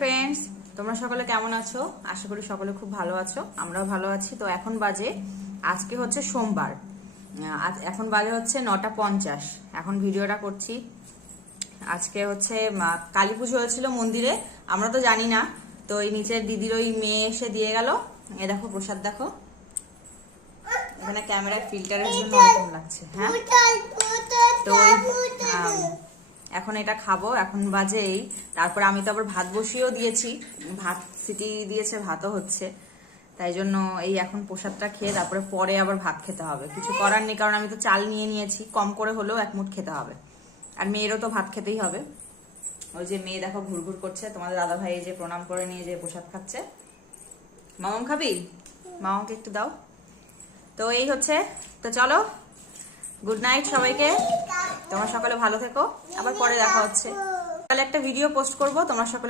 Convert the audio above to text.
Friends, তোমরা সকলে কেমন আছো? আশা করি সকলে খুব ভালো আছো, আমরাও ভালো আছি। তো এখন বাজে, আজকে হচ্ছে সোমবার, এখন বাজে হচ্ছে 9:50। এখন ভিডিওটা করছি। আজকে হচ্ছে কালী পুজো হয়েছিল মন্দিরে, আমরা তো জানি না। তো এই নিচের দিদির ওই মেয়ে এসে দিয়ে গেল। এ দেখো প্রসাদ, দেখো এখানে ক্যামেরায় ফিল্টারের জন্য এরকম লাগছে। হ্যাঁ, তো এখন এটা খাবো। এখন বাজে এই, তারপর আমি তো আবার ভাত বসিয়েও দিয়েছি, ভাত সিটি দিয়েছে, ভাতও হচ্ছে। তাই জন্য এই এখন প্রসাদটা খেয়ে তারপরে পরে আবার ভাত খেতে হবে। কিছু করার নেই, কারণ আমি তো চাল নিয়ে নিয়েছি, কম করে হলেও এক মুঠ খেতে হবে। আর মেয়েরও তো ভাত খেতেই হবে। ওই যে মেয়ে দেখো ঘুরঘুর করছে, তোমাদের দাদা ভাই যে প্রণাম করে নিয়ে যে প্রসাদ খাচ্ছে। মামাম খাবি? মামাকে একটু দাও। তো এই হচ্ছে, তো চলো, গুড নাইট সবাইকে। তোমরা সকলে ভালো থেকো, আবার পরে দেখা হচ্ছে। তাহলে একটা ভিডিও পোস্ট করব, তোমরা সকলে